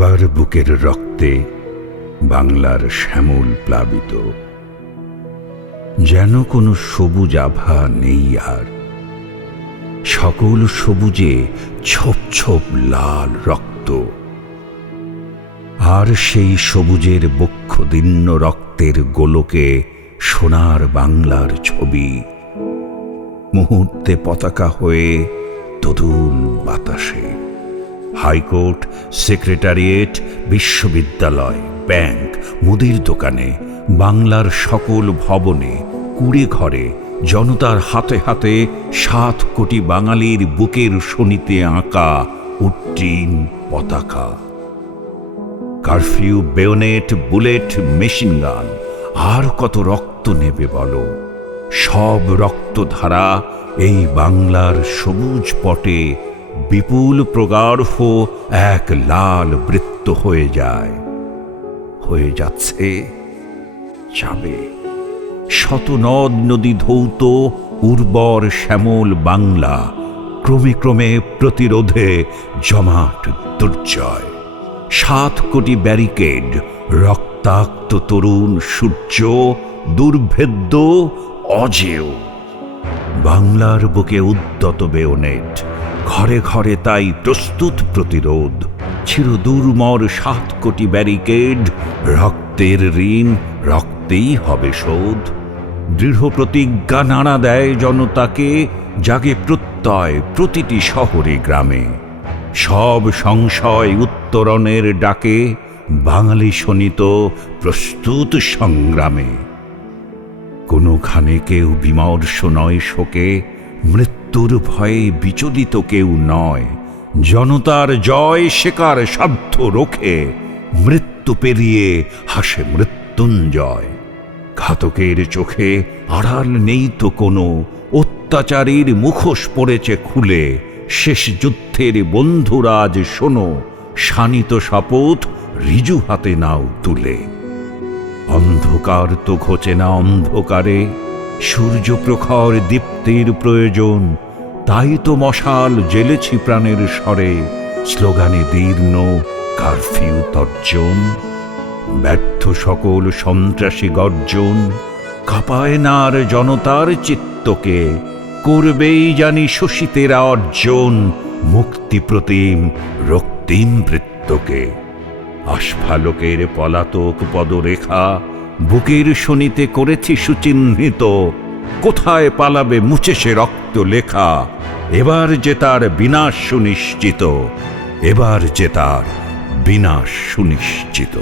আবার বুকের রক্তে বাংলার শ্যামল প্লাবিত, যেন কোনো সবুজ আভা নেই আর। সকল সবুজে ছোপ ছোপ লাল রক্ত, আর সেই সবুজের বক্ষদীর্ণ রক্তের গোলকে সোনার বাংলার ছবি মুহূর্তে পতাকা হয়ে তদুল বাতাসে। হাইকোর্ট, সেক্রেটারিয়েট, বিশ্ববিদ্যালয়, ব্যাংক, মুদির দোকানে, বাংলার সকল ভবনে, কুড়ে ঘরে জনতার হাতে হাতে 7 কোটি বাঙালির বুকের শোণিতে আঁকা উড্ডীন পতাকা। Curfew, bayonet, bullet, machine gun, আর কত রক্ত নেবে বলো? সব রক্তধারা এই বাংলার সবুজ পটে বিপুল প্রগাঢ় এক লাল বৃত্ত হয়ে যায়, হয়ে যাচ্ছে, যাবে। শত নদ নদী ধৌত উর্বর শ্যামল বাংলা ক্রমে ক্রমে প্রতিরোধে জমাট দুর্জয়। 7 কোটি ব্যারিকেড, রক্তাক্ত তরুণ সূর্য, দুর্ভেদ্য অজেয়। বাংলার বুকে উদ্যত বেয়োনেট, ঘরে ঘরে তাই প্রস্তুত প্রতিরোধ। চিরদুর্মর 7 কোটি ব্যারিকেড, রক্তের ঋণ রক্তেই হবে শোধ। দৃঢ় প্রতিজ্ঞা নাড়া দেয় জনতাকে, জাগে প্রত্যয় প্রতিটি শহরে গ্রামে। সব সংশয় উত্তরণের ডাকে, বাঙালি শোনিত প্রস্তুত সংগ্রামে। কোনোখানে কেউ বিমর্ষ নয় শোকে, মৃত্যুর ভয়ে বিচলিত কেউ নয়। জনতার জয় শেখার সাধ্য রোখে, মৃত্যু পেরিয়ে হাসে মৃত্যুঞ্জয়। ঘাতকের চোখে আড়াল নেই তো কোনো, অত্যাচারীর মুখোশ পড়েছে খুলে। শেষ যুদ্ধের বন্ধুরাজ শোনো, শানিত শপথ ঋজু হাতে নাও তুলে। অন্ধকার তো ঘোচে না অন্ধকারে, সূর্য প্রখর দীপ্তির প্রয়োজন। তাই তো মশাল জ্বেলেছি প্রাণের স্বরে, স্লোগানে দীর্ণ কারফিউ তর্জন। ব্যর্থ সকল সন্ত্রাসী গর্জন, কাঁপায় না আর জনতার চিত্তকে। করবেই জানি শোষিতেরা অর্জন, মুক্তি প্রতিম রক্তিম বৃত্তকে। আস্ফালকের পলাতক পদরেখা, বুকের শোণিতে করেছি সুচিহ্নিত। কোথায় পালাবে মুছে সে রক্ত লেখা? এবার যে তার বিনাশ সুনিশ্চিত, এবার যে তার বিনাশ সুনিশ্চিত।